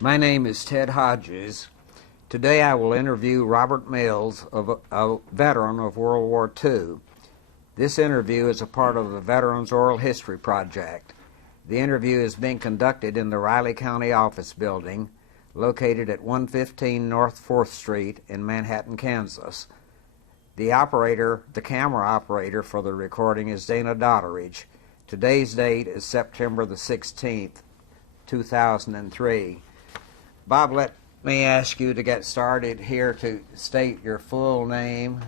My name is Ted Hodges. Today I will interview Robert Mills, a veteran of World War II. This interview is a part of the Veterans Oral History Project. The interview is being conducted in the Riley County Office Building, located at 115 North 4th Street in Manhattan, Kansas. The camera operator for the recording is Dana Dotteridge. Today's date is September the 16th, 2003. Bob, let me ask you to get started here to state your full name,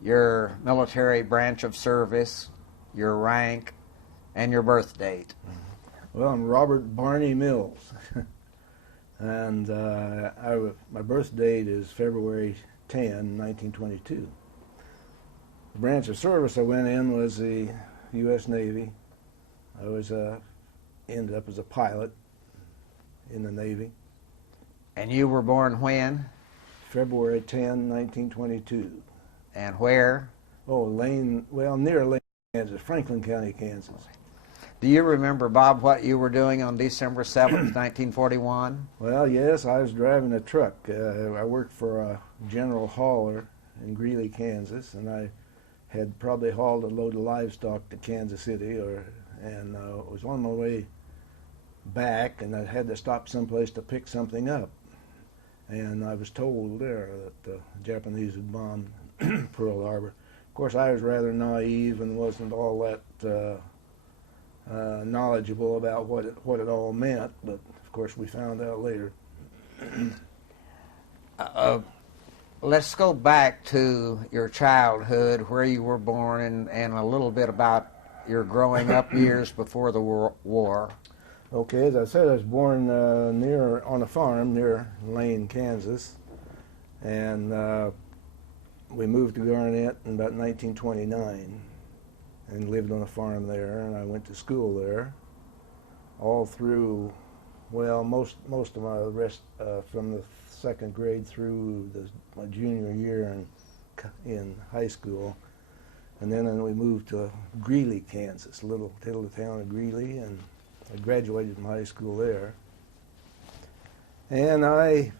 your military branch of service, your rank, and your birth date. Well, I'm Robert Barney Mills, and my birth date is February 10, 1922. The branch of service I went in was the U.S. Navy. I was ended up as a pilot in the Navy. And you were born when? February 10, 1922. And where? Oh, near Lane, Kansas, Franklin County, Kansas. Do you remember, Bob, what you were doing on December 7th, 1941? Well, yes, I was driving a truck. I worked for a general hauler in Greeley, Kansas, and I had probably hauled a load of livestock to Kansas City, and was on my way back, and I had to stop someplace to pick something up. And I was told there that the Japanese had bombed Pearl Harbor. Of course, I was rather naive and wasn't all that knowledgeable about what it all meant, but of course we found out later. Let's go back to your childhood, where you were born, and a little bit about your growing up years before the war. Okay, as I said, I was born on a farm near Lane, Kansas, and we moved to Garnett in about 1929 and lived on a farm there, and I went to school there all through, well, most of my rest from the second grade through my junior year in high school. And then we moved to Greeley, Kansas, a little town of Greeley, and I graduated from high school there. And I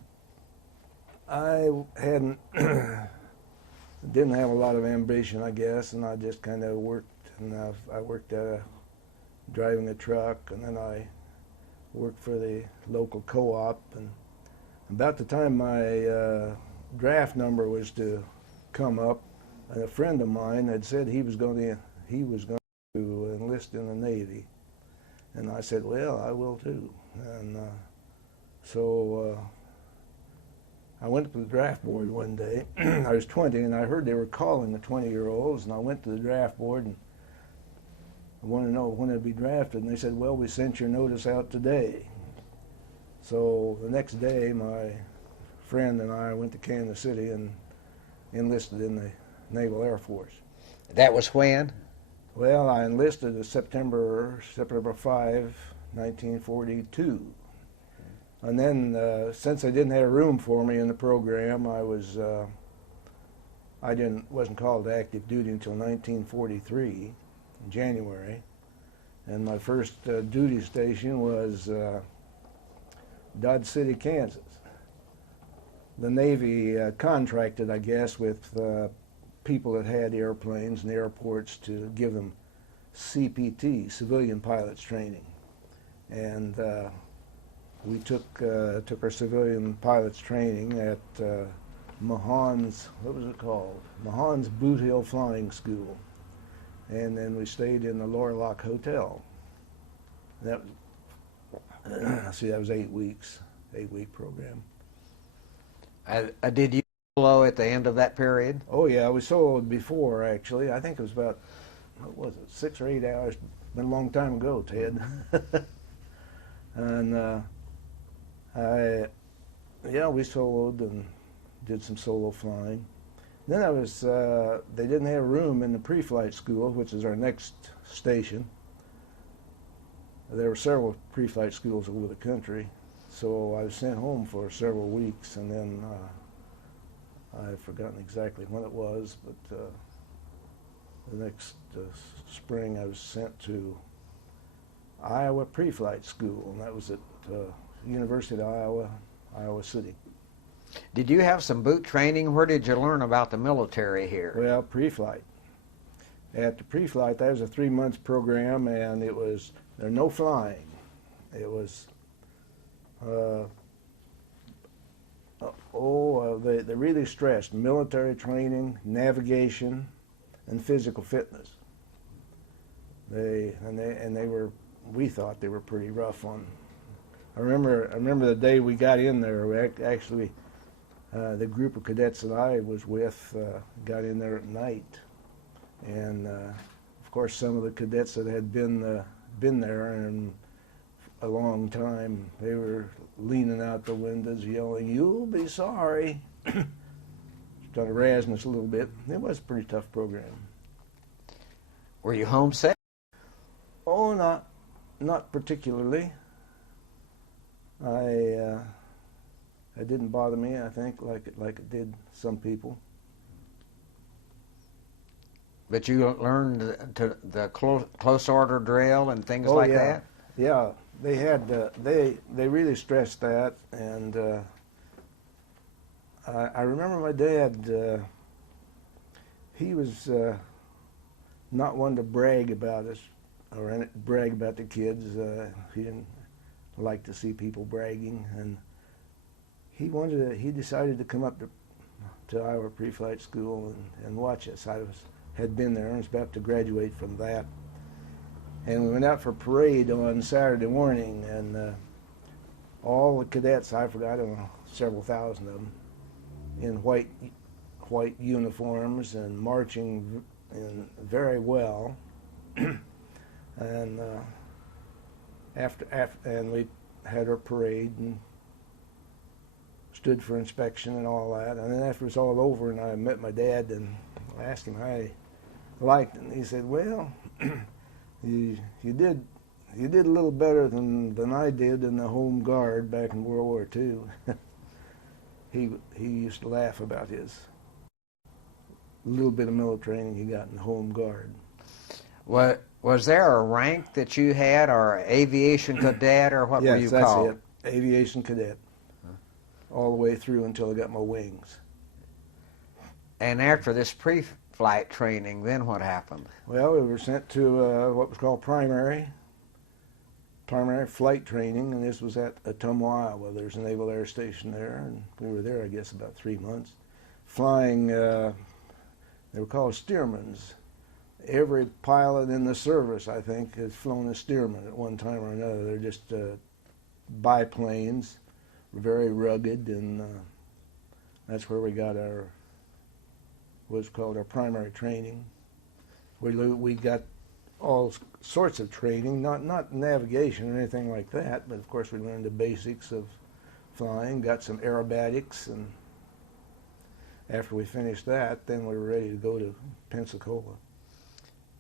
hadn't didn't have a lot of ambition, I guess, and I just kind of worked. And I worked driving a truck, and then I worked for the local co-op. And about the time my draft number was to come up, a friend of mine had said he was going to enlist in the Navy, and I said, well, I will too. And so I went to the draft board one day. I was 20, and I heard they were calling the 20-year-olds, and I went to the draft board and I wanted to know when I'd be drafted, and they said, well, we sent your notice out today. So the next day, my friend and I went to Kansas City and enlisted in the Naval Air Force. That was when? Well, I enlisted September 5, 1942. And then, since they didn't have room for me in the program, I wasn't called to active duty until 1943. In January, and my first duty station was Dodge City, Kansas. The Navy contracted, I guess, with people that had airplanes and airports to give them CPT, civilian pilots training, and we took our civilian pilots training at Mahon's, what was it called? Mahon's Boot Hill Flying School. And then we stayed in the Lorlock Hotel. That was 8 weeks, 8-week program. Did you solo at the end of that period? Oh yeah, we soloed before, actually. I think it was about, what was it, 6 or 8 hours. Been a long time ago, Ted. And we soloed and did some solo flying. Then they didn't have room in the pre-flight school, which is our next station. There were several pre-flight schools over the country, so I was sent home for several weeks, and then I've forgotten exactly when it was, but the next spring I was sent to Iowa Pre-Flight School, and that was at University of Iowa, Iowa City. Did you have some boot training? Where did you learn about the military here? Well, pre-flight. At the pre-flight, that was a 3-month program, and it was there's no flying. It was they really stressed military training, navigation, and physical fitness. We thought they were pretty rough on. I remember the day we got in there. The group of cadets that I was with got in there at night, and of course some of the cadets that had been there in a long time, they were leaning out the windows yelling, "You'll be sorry." Started razzing us a little bit. It was a pretty tough program. Were you homesick? Oh, not particularly. It didn't bother me, I think, like it did some people. But you learned the close order drill and things like yeah. that? Yeah, they had they really stressed that, and I remember my dad. He was not one to brag about us or brag about the kids. He didn't like to see people bragging, and he decided to come up to Iowa pre-flight school and watch us. Had been there and was about to graduate from that. And we went out for parade on Saturday morning, and all the cadets, I don't know, several thousand of them, in white uniforms and marching very well. And and we had our parade and stood for inspection and all that. And then after it was all over, and I met my dad, and I asked him how he liked it, and he said, "Well, you did a little better than I did in the Home Guard back in World War II." He used to laugh about his little bit of military training he got in the Home Guard. Was there a rank that you had, or aviation cadet, or what were you called? Yes, that's it. Aviation cadet. All the way through until I got my wings. And after this pre-flight training, then what happened? Well, we were sent to what was called primary flight training, and this was at Ottumwa, Iowa. There's a Naval Air Station there, and we were there, I guess, about 3 months. Flying, they were called steermans. Every pilot in the service, I think, has flown a steerman at one time or another. They're just biplanes, very rugged, and that's where we got what's called our primary training. We got all sorts of training, not navigation or anything like that, but of course we learned the basics of flying, got some aerobatics, and after we finished that, then we were ready to go to Pensacola.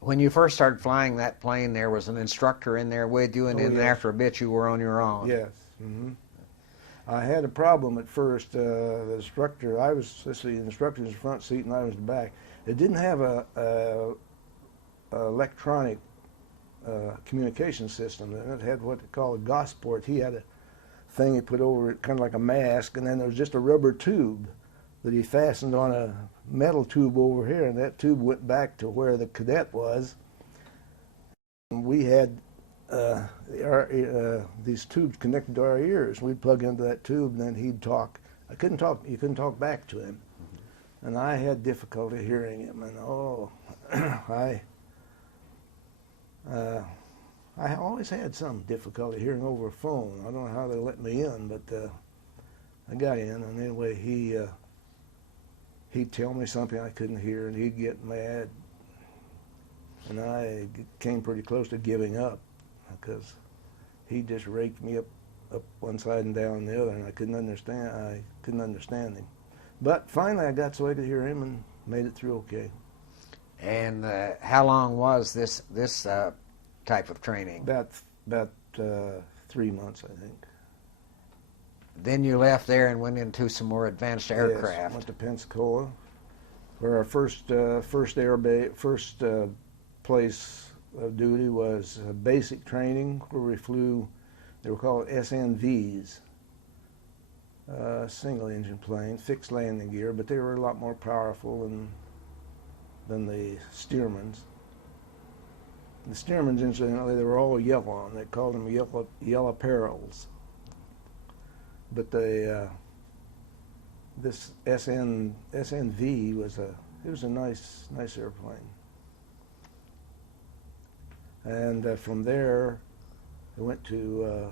When you first started flying that plane, there was an instructor in there with you, and then after a bit you were on your own. Yes. Mm-hmm. I had a problem at first. The instructor, the instructor was in the front seat and I was in the back. It didn't have a electronic communication system. It had what they call a Gosport. He had a thing he put over it, kind of like a mask, and then there was just a rubber tube that he fastened on a metal tube over here, and that tube went back to where the cadet was. And we had these tubes connected to our ears. We'd plug into that tube, and then he'd talk. You couldn't talk back to him. And I had difficulty hearing him, and I always had some difficulty hearing over a phone. I don't know how they let me in, but I got in, and anyway, he'd tell me something I couldn't hear, and he'd get mad. And I came pretty close to giving up, because he just raked me up one side and down the other, and I couldn't understand him. But finally I got so I could hear him and made it through okay. And how long was this type of training? About 3 months, I think. Then you left there and went into some more advanced aircraft. Yes, went to Pensacola, where our first place of duty was basic training, where we flew They were called SNVs, single engine plane, fixed landing gear, but they were a lot more powerful than the Stearmans. The Stearmans, incidentally, they were all yellow, and they called them yellow perils. But this SNV was a nice airplane. And from there, I went to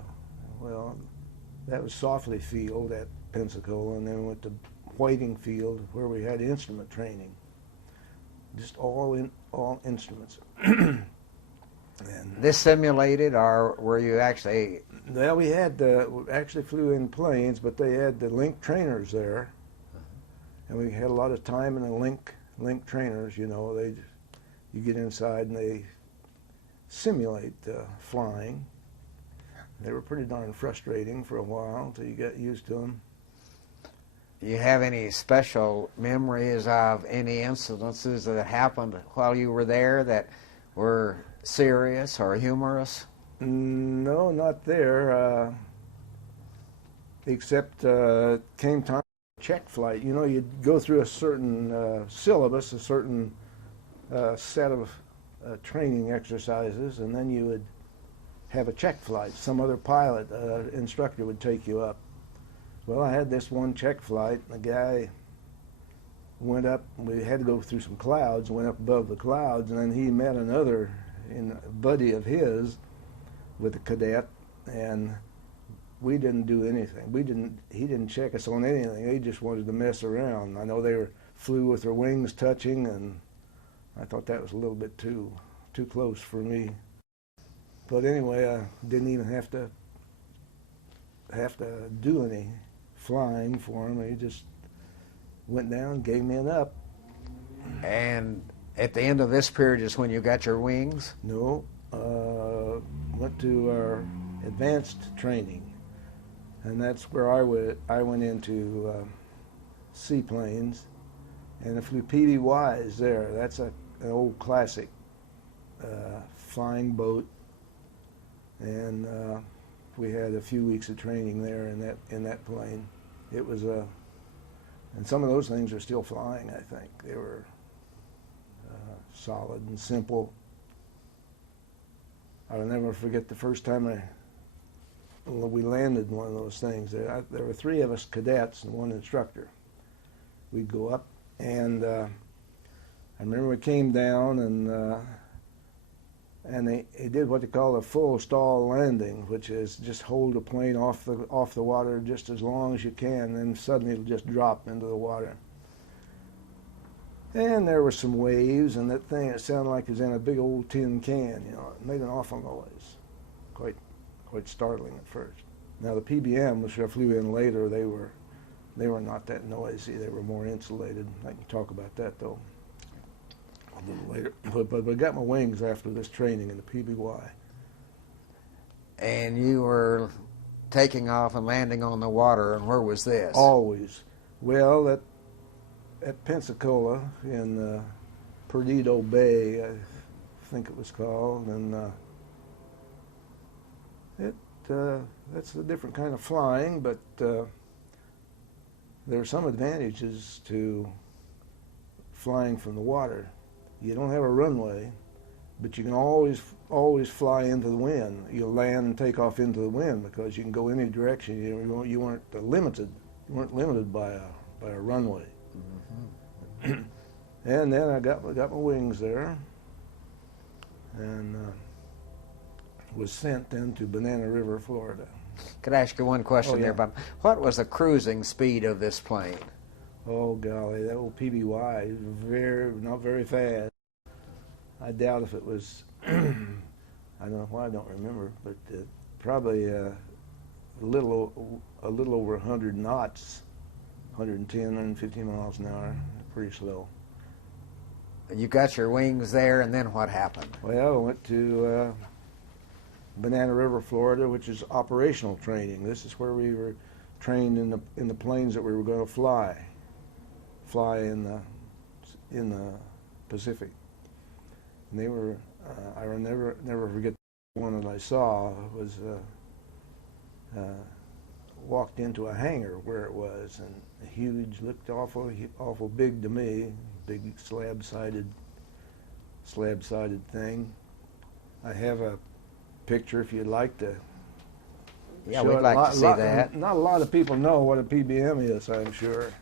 that was Softly Field at Pensacola, and then we went to Whiting Field where we had instrument training. Just all instruments. And This simulated, or were you actually? well, we actually flew in planes, but they had the link trainers there, and we had a lot of time in the link trainers. You know, you get inside and they simulate flying. They were pretty darn frustrating for a while until you got used to them. Do you have any special memories of any incidences that happened while you were there that were serious or humorous? No, not there. Except came time for check flight. You know, you'd go through a certain syllabus, a certain set of training exercises, and then you would have a check flight. Some other pilot, instructor would take you up. Well, I had this one check flight, and the guy went up. We had to go through some clouds, went up above the clouds, and then he met another buddy of his with a cadet, and we didn't do anything. He didn't check us on anything. He just wanted to mess around. I know they flew with their wings touching, and I thought that was a little bit too close for me. But anyway, I didn't even have to do any flying for him. He just went down, gave me an up. And at the end of this period is when you got your wings? No, went to our advanced training, and that's where I went into seaplanes, and I flew PBYs there. That's an old classic flying boat, and we had a few weeks of training there in that plane. It was and some of those things are still flying. I think they were solid and simple. I'll never forget the first time we landed one of those things. There were three of us cadets and one instructor. We'd go up, and I remember we came down, and they did what they call a full stall landing, which is just hold the plane off the water just as long as you can, and then suddenly it'll just drop into the water. And there were some waves, and that thing, it sounded like it was in a big old tin can. You know, it made an awful noise, quite startling at first. Now the PBM, which I flew in later, they were not that noisy. They were more insulated. I can talk about that though a little later. But I got my wings after this training in the PBY. And you were taking off and landing on the water, and where was this? Always. Well, at Pensacola in Perdido Bay, I think it was called, and that's a different kind of flying, but there are some advantages to flying from the water. You don't have a runway, but you can always fly into the wind. You'll land and take off into the wind because you can go any direction. You weren't limited. You weren't limited by a runway. Mm-hmm. And then I got my wings there, and was sent then to Banana River, Florida. Could I ask you one question there, Bob? What was the cruising speed of this plane? Oh golly, that old PBY is not very fast. I doubt if it was. I don't know why I don't remember, but probably a little over 100 knots, 110, 115 miles an hour, pretty slow. You got your wings there, and then what happened? Well, I went to Banana River, Florida, which is operational training. This is where we were trained in the planes that we were going to fly in the Pacific. And they were, I will never forget the one that I saw. It was walked into a hangar where it was, and huge, looked awful big to me, big slab-sided thing. I have a picture if you'd like to. Yeah, show we'd it. like to see that. Not a lot of people know what a PBM is, I'm sure,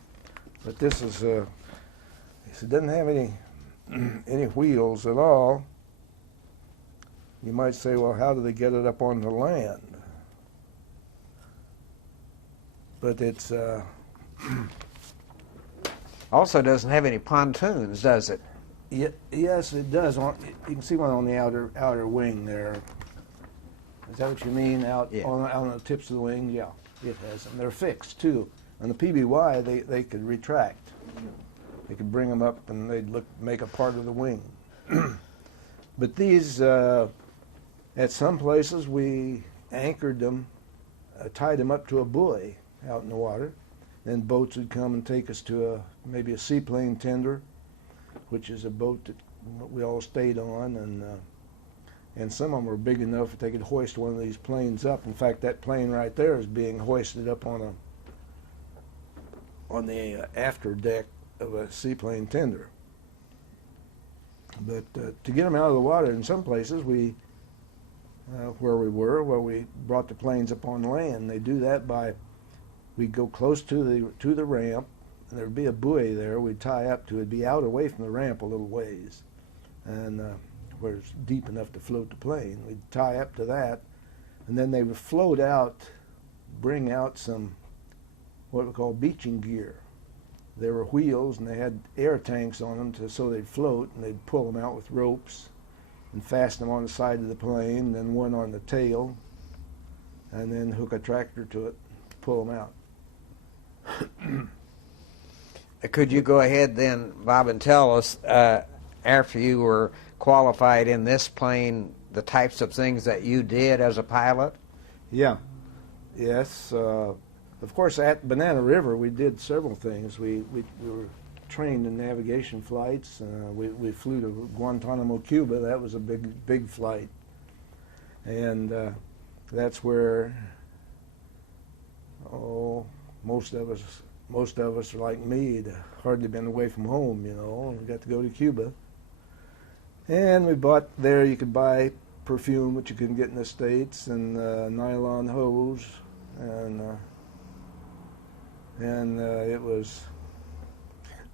but this is it doesn't have any any wheels at all. You might say, well, how do they get it up on the land? But it's Also doesn't have any pontoons, does it? yes, it does. You can see one on the outer wing there. Is that what you mean? Out Yeah. on the tips of the wing? Yeah, it has, and they're fixed too. On the PBY, they could retract. They could bring them up, and they'd make a part of the wing. But these, at some places, we anchored them, tied them up to a buoy out in the water. Then boats would come and take us to maybe a seaplane tender, which is a boat that we all stayed on, and some of them were big enough that they could hoist one of these planes up. In fact, that plane right there is being hoisted up on the after deck of a seaplane tender. But to get them out of the water, in some places we brought the planes up on land. They do that by we'd go close to the ramp, and there'd be a buoy there. We'd tie up to it, be out away from the ramp a little ways, and where it's deep enough to float the plane. We'd tie up to that, and then they would float out, bring out some what we call beaching gear. There were wheels, and they had air tanks on them so they'd float, and they'd pull them out with ropes and fasten them on the side of the plane, then one on the tail, and then hook a tractor to it, pull them out. Could you go ahead then, Bob, and tell us, after you were qualified in this plane, the types of things that you did as a pilot? Yeah. Yes. Of course, at Banana River, we did several things. We were trained in navigation flights. We flew to Guantanamo, Cuba. That was a big flight, and that's where most of us like me had hardly been away from home, and we got to go to Cuba. And we bought there. You could buy perfume, which you couldn't get in the States, and nylon hose, and it was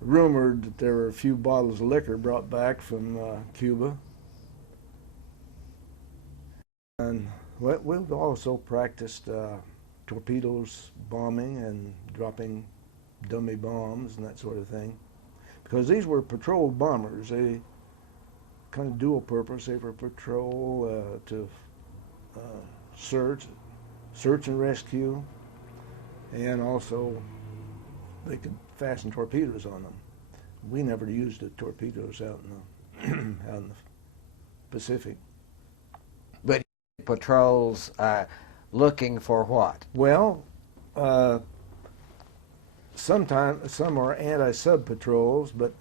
rumored that there were a few bottles of liquor brought back from Cuba. And we've also practiced torpedoes, bombing, and dropping dummy bombs and that sort of thing. Because these were patrol bombers. They kind of dual purpose. They were patrol to search and rescue, and also they could fasten torpedoes on them. We never used the torpedoes out in the Pacific. But patrols looking for what? Well, sometimes some are anti-sub patrols, but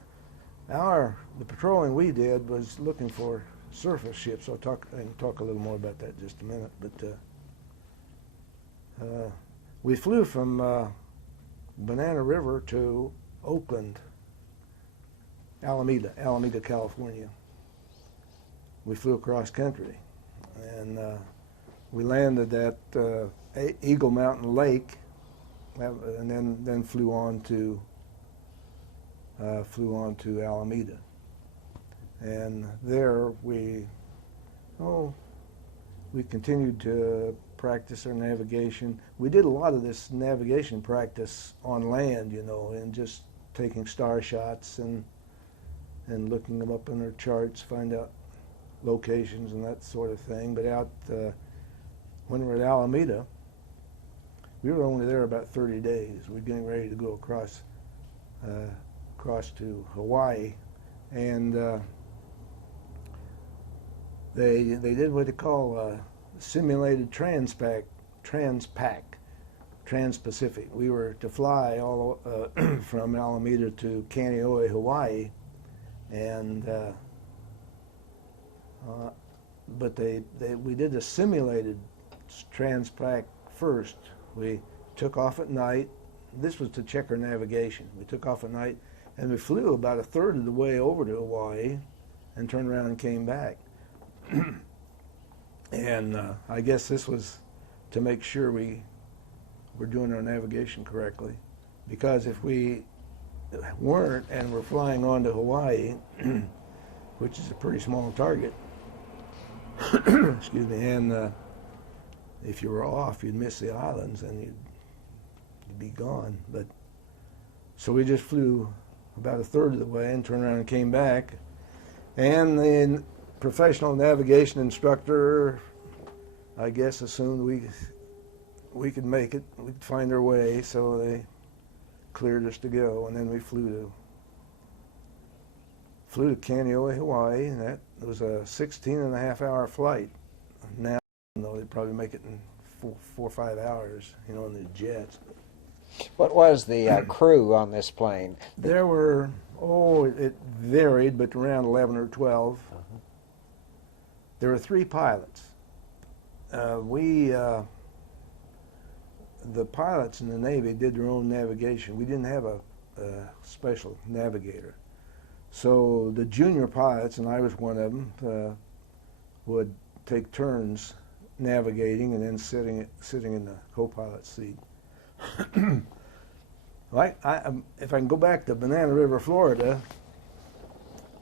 the patrolling we did was looking for surface ships. I can talk a little more about that in just a minute. But we flew from Banana River to Oakland, Alameda, California. We flew across country, and we landed at Eagle Mountain Lake, and then flew on to Alameda. And there we continued to practice our navigation. We did a lot of this navigation practice on land, and just taking star shots and looking them up in our charts, find out locations and that sort of thing. But when we were at Alameda, we were only there about 30 days. We were getting ready to go across to Hawaii, and they did what they call simulated Transpac, Trans-Pacific. We were to fly all from Alameda to Kaneohe, Hawaii, and but we did a simulated Transpac 1st. We took off at night. This was to check our navigation. We took off at night, and we flew about a third of the way over to Hawaii and turned around and came back. And I guess this was to make sure we were doing our navigation correctly, because if we weren't and were flying on to Hawaii, which is a pretty small target, excuse me, and if you were off, you'd miss the islands and you'd be gone. But so we just flew about a third of the way and turned around and came back. And the professional navigation instructor, I guess, assumed we could make it, we'd find our way, so they cleared us to go, and then we flew to Kaneohe, Hawaii, and that was a 16-and-a-half-hour flight. Now, they'd probably make it in 4 or 5 hours, in the jets. What was the crew on this plane? There were, it varied, but around 11 or 12. There were 3 pilots. The pilots in the Navy did their own navigation. We didn't have a special navigator. So the junior pilots, and I was one of them, would take turns navigating and then sitting in the co-pilot seat. If I can go back to Banana River, Florida,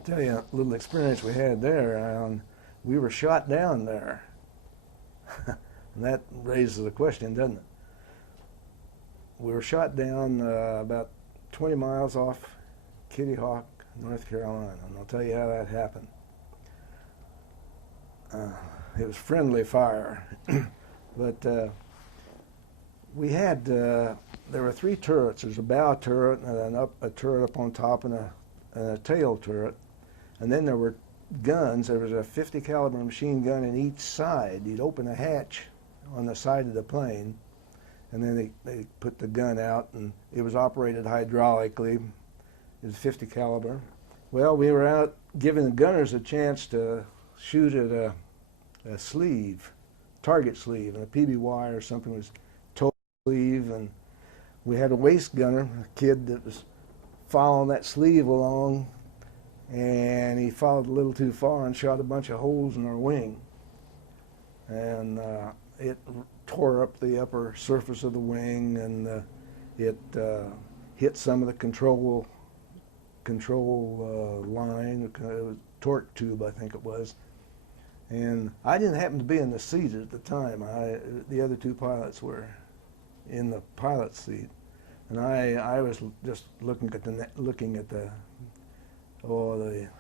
tell you a little experience we had there. We were shot down there. And that raises the question, doesn't it? We were shot down about 20 miles off Kitty Hawk, North Carolina, and I'll tell you how that happened. It was friendly fire, but we had, there were 3 turrets. There's a bow turret and a turret up on top and a tail turret, and then there were guns. There was a 50 caliber machine gun in each side. You'd open a hatch on the side of the plane, and then they put the gun out, and it was operated hydraulically. It was 50 caliber. Well, we were out giving the gunners a chance to shoot at a sleeve, target sleeve, and a PBY or something was toe sleeve, and we had a waist gunner, a kid that was following that sleeve along, and he followed a little too far and shot a bunch of holes in our wing, and it tore up the upper surface of the wing, and it hit some of the control line, torque tube, I think it was. And I didn't happen to be in the seat at the time. The other 2 pilots were in the pilot's seat, and I was just looking at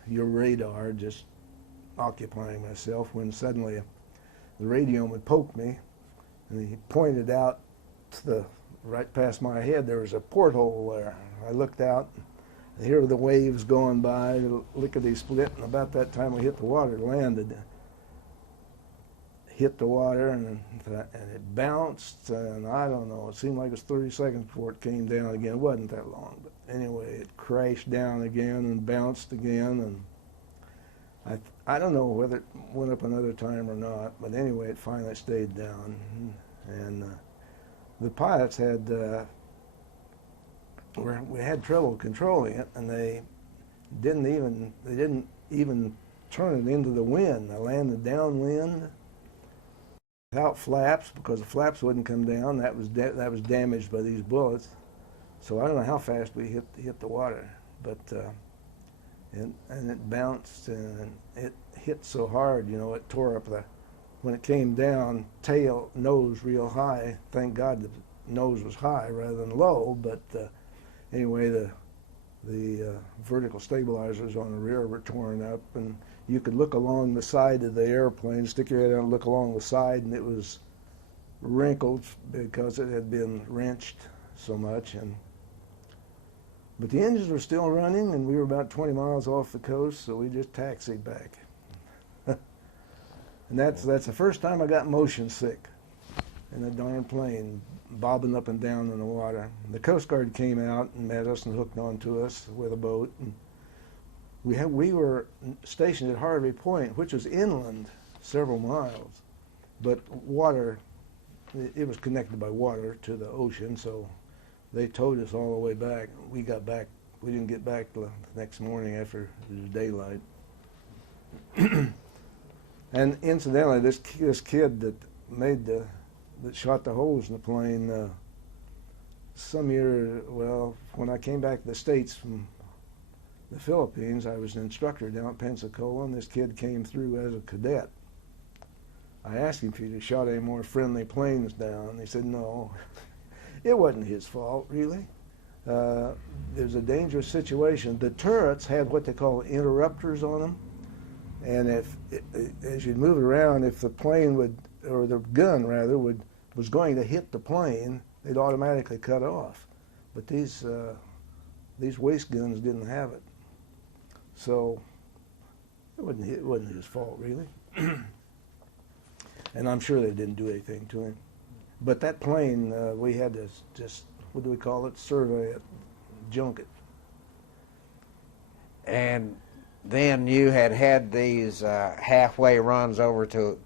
your radar, just occupying myself, when suddenly the radioman poked me, and he pointed out to right past my head. There was a porthole there. I looked out, and here were the waves going by, lickety-split, and about that time we hit the water, landed, hit the water, and it bounced, and I don't know, it seemed like it was 30 seconds before it came down again. It wasn't that long, but anyway, it crashed down again and bounced again, and I don't know whether it went up another time or not, but anyway, it finally stayed down. And the pilots had, we had trouble controlling it, and they didn't even turn it into the wind. They landed downwind without flaps, because the flaps wouldn't come down. That was damaged by these bullets. So I don't know how fast we hit the water, but and it bounced, and it hit so hard, it tore up when it came down, nose real high. Thank God the nose was high rather than low, but anyway, the vertical stabilizers on the rear were torn up, and you could look along the side of the airplane, stick your head out and look along the side, and it was wrinkled because it had been wrenched so much. But the engines were still running, and we were about 20 miles off the coast, so we just taxied back. And that's the first time I got motion sick in a darn plane, bobbing up and down in the water. The Coast Guard came out and met us and hooked onto us with a boat. And we were stationed at Harvey Point, which was inland several miles, but water, it was connected by water to the ocean, so they towed us all the way back. We got back. We didn't get back till the next morning after it was daylight. And incidentally, this kid that shot the holes in the plane, some year, well, when I came back to the States from the Philippines, I was an instructor down at Pensacola, and this kid came through as a cadet. I asked him if he'd shot any more friendly planes down. He said no. It wasn't his fault, really. It was a dangerous situation. The turrets had what they call interrupters on them, and as you move around, if the plane would, or the gun rather, was going to hit the plane, they'd automatically cut off. But these waste guns didn't have it, so it wasn't his fault, really. And I'm sure they didn't do anything to him. But that plane, we had to just, what do we call it, survey it, junk it. And then you had these halfway runs over to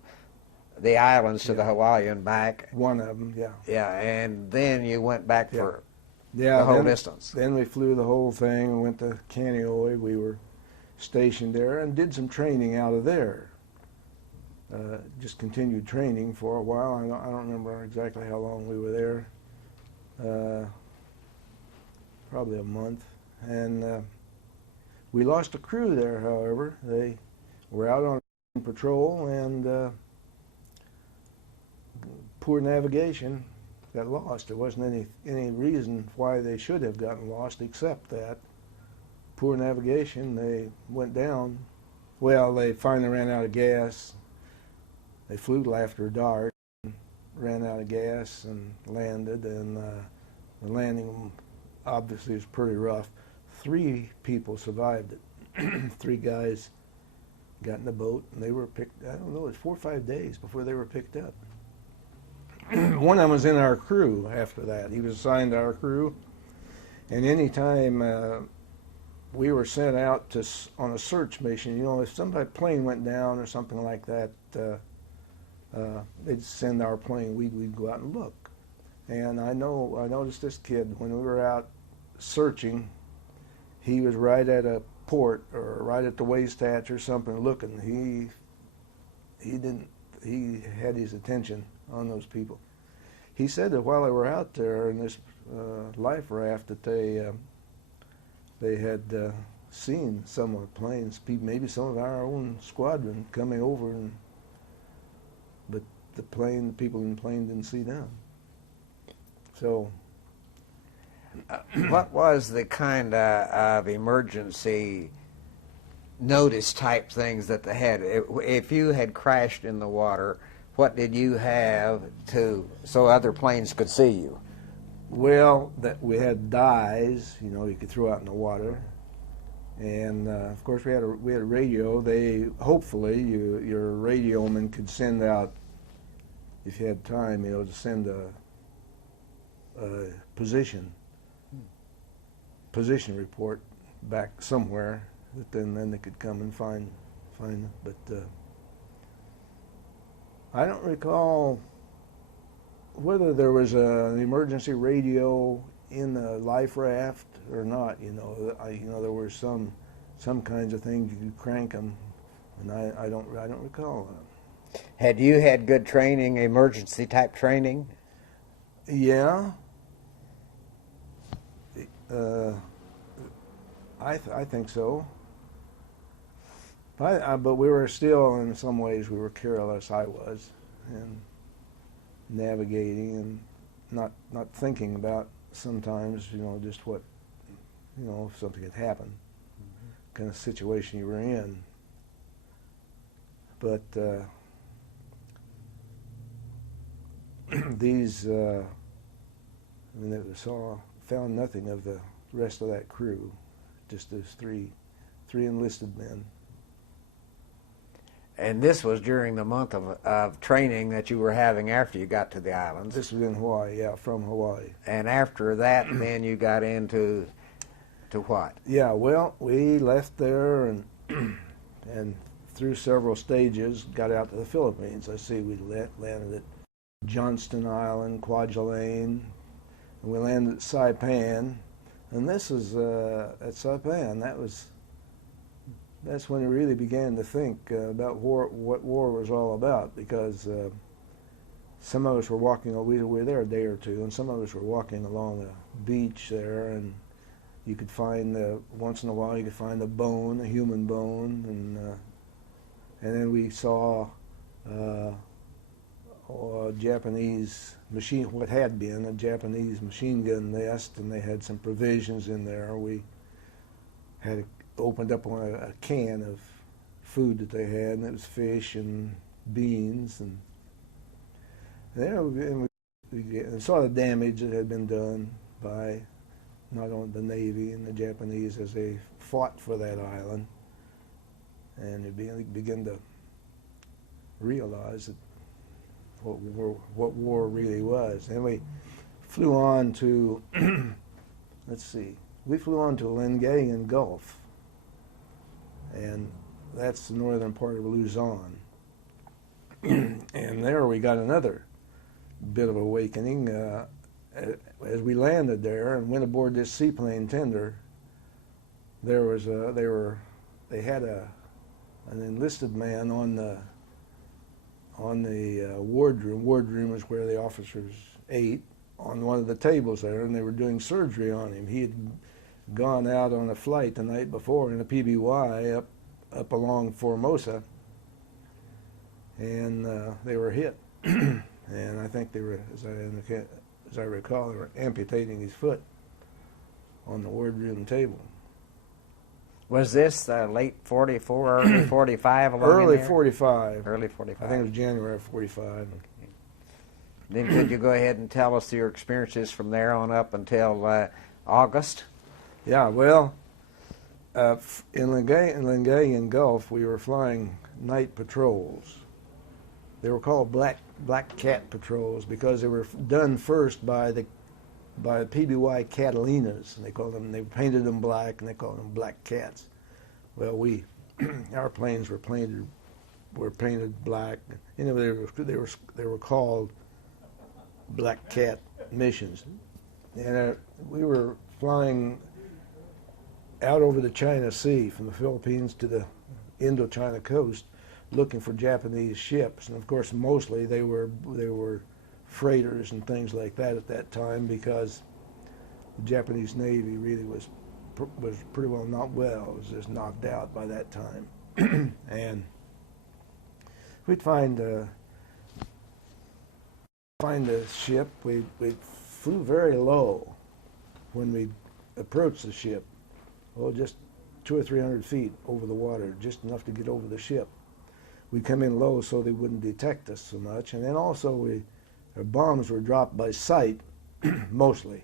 the islands, to the Hawaii and back. One of them, yeah. Yeah, and then you went back for the whole distance. Then we flew the whole thing and went to Kaneohe. We were stationed there and did some training out of there. Just continued training for a while. I don't remember exactly how long we were there. Probably a month. And we lost a crew there, however. They were out on patrol, and poor navigation, got lost. There wasn't any reason why they should have gotten lost except that poor navigation. They went down. Well, they finally ran out of gas. They flew after dark, ran out of gas, and landed. And the landing obviously was pretty rough. 3 people survived it. 3 guys got in the boat, and they were picked. I don't know, it was 4 or 5 days before they were picked up. One of them was in our crew after that. He was assigned to our crew, and any time we were sent out on a search mission, you know, if somebody's plane went down or something like that, they'd send our plane. We'd go out and look. And I noticed this kid when we were out searching. He was right at a port or right at the waist hatch or something looking. He had his attention on those people. He said that while they were out there in this life raft that they had seen some of the planes, maybe some of our own squadron coming over, but the people in the plane didn't see them. So. What was the kind of emergency notice type things that they had? If you had crashed in the water, what did you have so other planes could see you? Well, that we had dyes, you know, you could throw out in the water, and of course we had a radio. Hopefully your radioman could send out, if you had time, you know, to send a position report back somewhere that then they could come and find them. But I don't recall whether there was an emergency radio in the life raft or not. You know, there were some kinds of things you could crank them, and I don't recall that. Had you had good training, emergency type training? Yeah. I think so. But we were still, in some ways, we were careless. I was, and navigating and not thinking about sometimes, you know, just what, you know, if something had happened, kind of situation you were in. But these, found nothing of the rest of that crew, just those three enlisted men. And this was during the month of training that you were having after you got to the islands. This was in Hawaii, yeah, from Hawaii. And after that, then you got into what? Yeah, well, we left there and through several stages got out to the Philippines. I see we landed at Johnston Island, Kwajalein, and we landed at Saipan. And this is at Saipan. That's when we really began to think about what war was all about, because some of us were walking. We were there a day or two, and some of us were walking along a beach there, and you could find once in a while you could find a human bone, and then we saw a Japanese what had been a Japanese machine gun nest, and they had some provisions in there. We had opened up on a can of food that they had, and it was fish and beans, and then we saw the damage that had been done by not only the Navy and the Japanese as they fought for that island, and we began to realize that what war really was. And we flew on to, we flew on to Lingayen Gulf, and that's the northern part of Luzon. And there we got another bit of awakening. As we landed there and went aboard this seaplane tender, they had an enlisted man on the wardroom. Wardroom is where the officers ate, on one of the tables there, and they were doing surgery on him. He had gone out on a flight the night before in a PBY up along Formosa, and they were hit. And I think they were, as I recall, they were amputating his foot on the wardroom table. Was this late 44, early 45 along Early in there? 45. Early 45. I think it was January of 45. Okay. Then could you go ahead and tell us your experiences from there on up until August? Yeah, well, in Lingayen Gulf, we were flying night patrols. They were called black cat patrols because they were done first by PBY Catalinas, and they painted them black, and they called them black cats. Well, our planes were painted black. Anyway, they were called black cat missions, and we were flying out over the China Sea from the Philippines to the Indochina coast, looking for Japanese ships, and of course mostly they were freighters and things like that at that time, because the Japanese Navy really was pretty well it was just knocked out by that time. And we'd find a ship. We flew very low when we approached the ship. Well, just 200 or 300 feet over the water, just enough to get over the ship. We'd come in low so they wouldn't detect us so much, and then also our bombs were dropped by sight, mostly.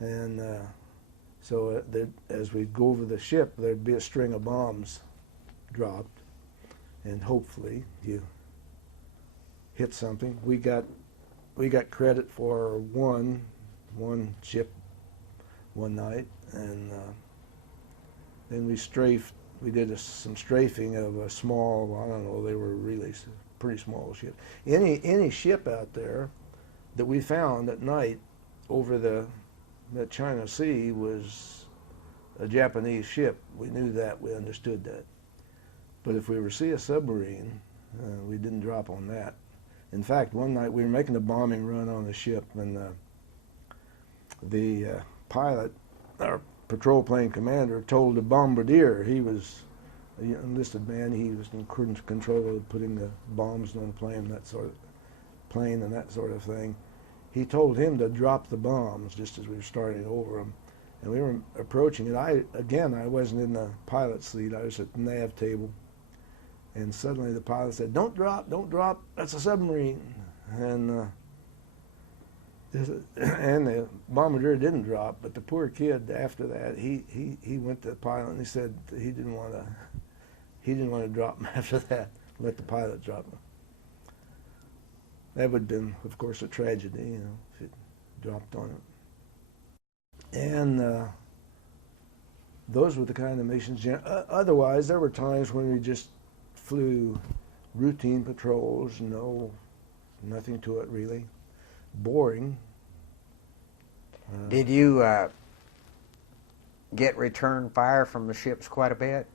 And so as we'd go over the ship, there'd be a string of bombs dropped, and hopefully you hit something. We got credit for one ship one night, and then we did some strafing of a small, I don't know, they were really pretty small ship. Any ship out there that we found at night over the China Sea was a Japanese ship. We knew that, we understood that. But if we ever see a submarine, we didn't drop on that. In fact, one night we were making a bombing run on the ship, and the pilot, our patrol plane commander, told the bombardier, he was an enlisted man, he was in control of putting the bombs on the plane and that sort of thing. He told him to drop the bombs just as we were starting over them, and we were approaching it. I wasn't in the pilot's seat, I was at the nav table, and suddenly the pilot said, "Don't drop, that's a submarine." And the bombardier didn't drop, but the poor kid after that, he went to the pilot and he said he didn't want to drop him after that, let the pilot drop him. That would have been, of course, a tragedy, if it dropped on it. And those were the kind of missions. Otherwise, there were times when we just flew routine patrols, no Nothing to it really. Boring. Did you get return fire from the ships quite a bit?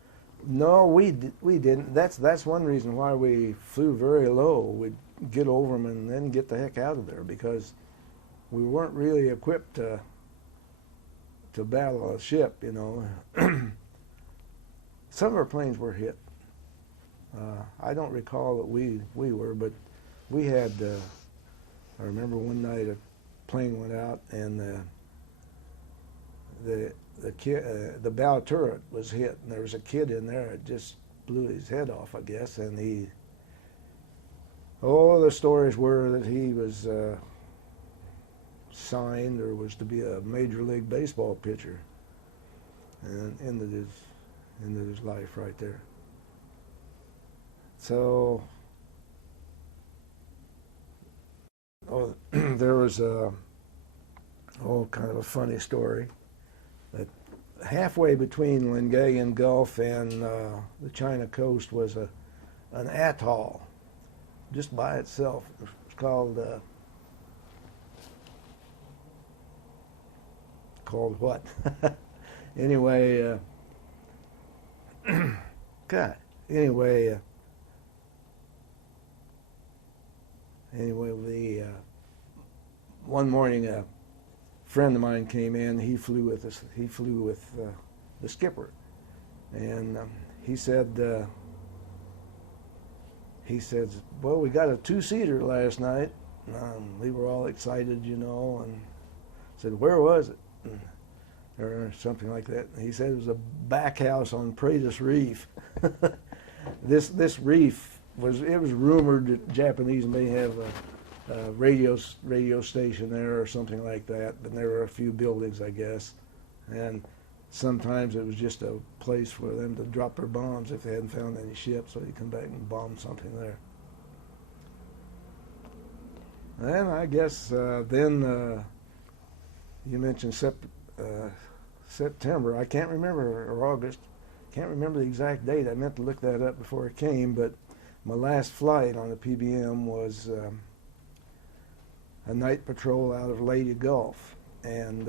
No, we didn't. That's one reason why we flew very low. We'd get over them and then get the heck out of there, because we weren't really equipped to battle a ship, you know. Some of our planes were hit. I don't recall that we were, but we had. I remember one night a plane went out and the bow turret was hit, and there was a kid in there. It just blew his head off, I guess, and he. Oh, the stories were that he was signed or was to be a Major League Baseball pitcher, and ended his life right there. So, there was kind of a funny story that halfway between Lingayen Gulf and the China coast was an atoll, just by itself. It's called what? Anyway, God. Anyway, one morning a friend of mine came in. He flew with us. He flew with the skipper, and he said, "Well, we got a two-seater last night." We were all excited, you know, and said, "Where was it?" Or something like that. And he said it was a back house on Pratus Reef. This reef was rumored that Japanese may have a radio station there or something like that, but there were a few buildings, I guess, and sometimes it was just a place for them to drop their bombs if they hadn't found any ships, so they'd come back and bomb something there. And I guess then you mentioned September. I can't remember, or August. Can't remember the exact date. I meant to look that up before it came, but my last flight on the PBM was a night patrol out of Leyte Gulf, and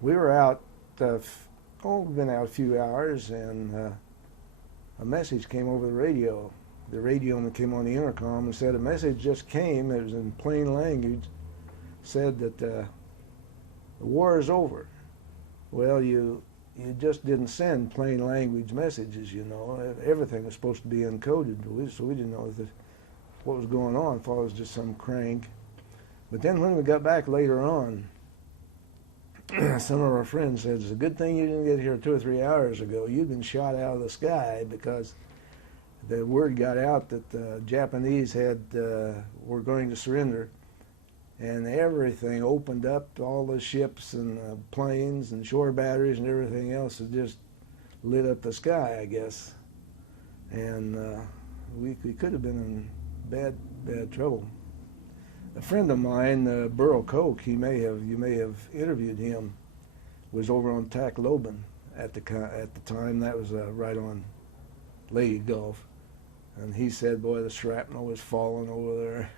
we were out. We've been out a few hours, and a message came over the radio. The radioman came on the intercom and said a message just came. It was in plain language. Said that the war is over. Well, you just didn't send plain language messages, you know. Everything was supposed to be encoded, so we didn't know what was going on. Thought it was just some crank. But then when we got back later on, some of our friends said, "It's a good thing you didn't get here 2 or 3 hours ago. You'd been shot out of the sky," because the word got out that the Japanese were going to surrender. And everything opened up, all the ships and planes and shore batteries and everything else had just lit up the sky, I guess. And we could have been in bad trouble. A friend of mine, Burl Koch, you may have interviewed him, was over on Tacloban at the time. That was right on Leyte Gulf. And he said, boy, the shrapnel was falling over there.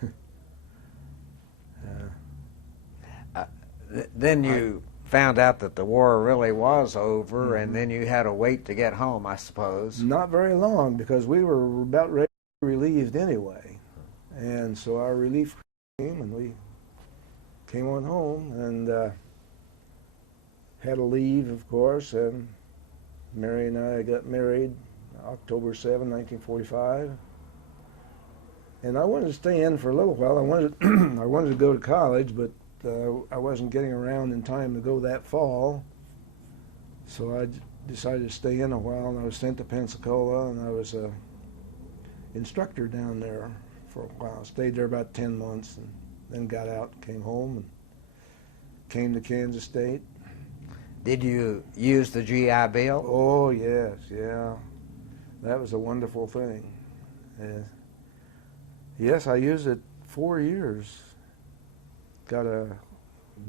Then you found out that the war really was over, Mm-hmm. and then you had to wait to get home, I suppose. Not very long, because we were about ready to be relieved anyway. And so our relief came, and we came on home, and had to leave, of course, and Mary and I got married October 7, 1945. And I wanted to stay in for a little while. I wanted to go to college, but I wasn't getting around in time to go that fall. So I decided to stay in a while, and I was sent to Pensacola, and I was an instructor down there for a while. Stayed there about 10 months, and then got out, came home, and came to Kansas State. Did you use the GI Bill? Oh, yes, yeah. That was a wonderful thing. Yes, I used it 4 years. Got a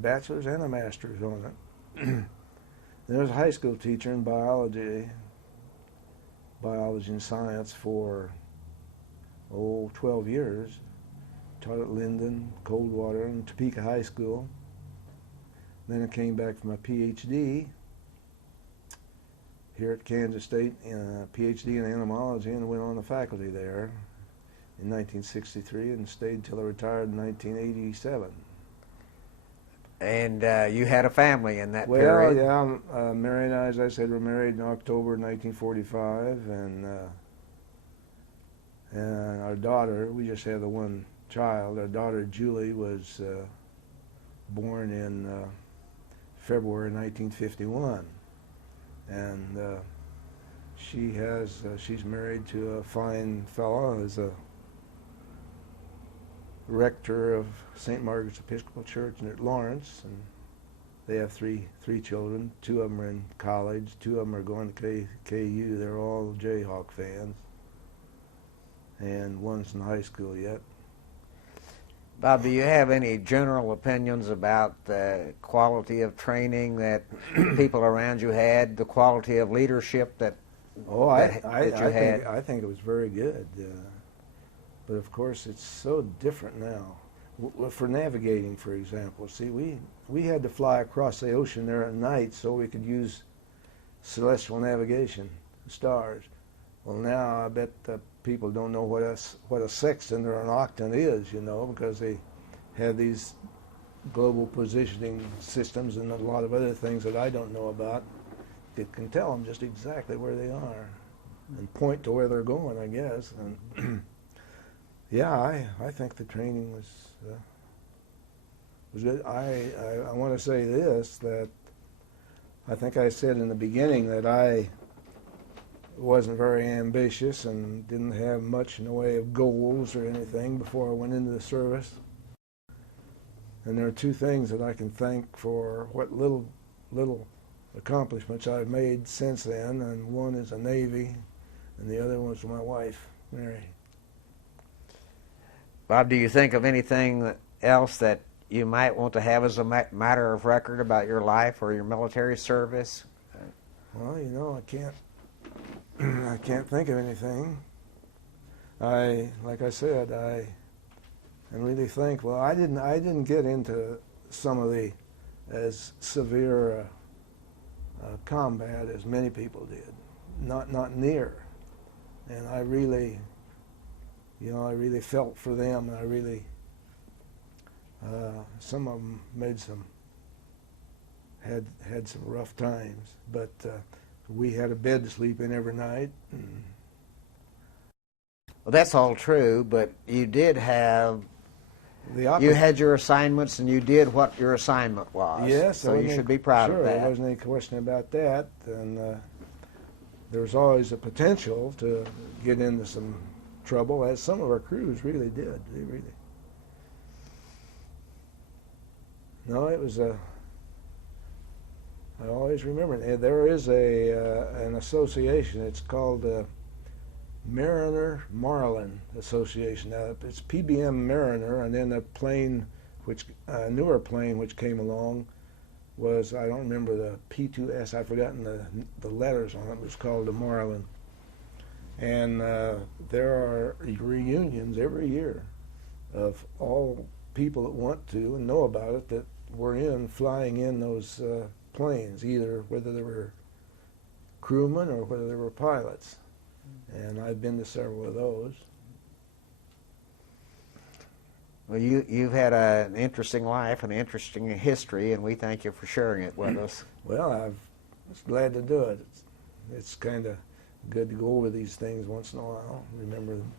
bachelor's and a master's on it. There was a high school teacher in biology and science for 12 years. taught at Linden, Coldwater, and Topeka High School. Then I came back for my PhD here at Kansas State, PhD in entomology, and went on the faculty there in 1963 and stayed until I retired in 1987. And you had a family in that Well, period. yeah, Mary and I, as I said, were married in October 1945, and our daughter, we just had the one child. Our daughter Julie was born in February 1951, and she's married to a fine fellow who's a rector of St. Margaret's Episcopal Church in Lawrence, and they have three children. Two of them are in college. Two of them are going to KU. They're all Jayhawk fans, and one's in high school yet. Bob, do you have any general opinions about the quality of training that people around you had, the quality of leadership that I think it was very good. But of course, it's so different now. For navigating, for example, see, we had to fly across the ocean there at night so we could use celestial navigation, stars. Well, now I bet the people don't know what a sextant or an octant is, you know, because they have these global positioning systems and a lot of other things that I don't know about. It can tell them just exactly where they are and point to where they're going, I guess. And yeah, I think the training was good. I want to say this, that I think I said in the beginning that I wasn't very ambitious and didn't have much in the way of goals or anything before I went into the service. And there are two things that I can thank for what little accomplishments I've made since then, and one is the Navy, and the other one is my wife, Mary. Bob, do you think of anything else that you might want to have as a matter of record about your life or your military service? Well, you know, I can't think of anything. Like I said, I really think. Well, I didn't get into some of the as severe combat as many people did. Not near. And I really felt for them. And I really, some of them had some rough times, but we had a bed to sleep in every night. Well, that's all true, but you did have, you had your assignments and you did what your assignment was. Yes. So you should be proud of that. Sure, there wasn't any question about that. And there was always a potential to get into some trouble, as some of our crews really did. They really. No, it was a. I always remember there is an association. It's called Mariner Marlin Association. It's PBM Mariner, and then a plane, newer plane which came along was, I don't remember the P2S. I've forgotten the letters on it. It was called the Marlin. And there are reunions every year of all people that want to and know about it that were flying in those planes, either whether they were crewmen or whether they were pilots. And I've been to several of those. Well, you've had an interesting life, an interesting history, and we thank you for sharing it with us. Well, I'm glad to do it. It's kind of good to go over these things once in a while, remember them.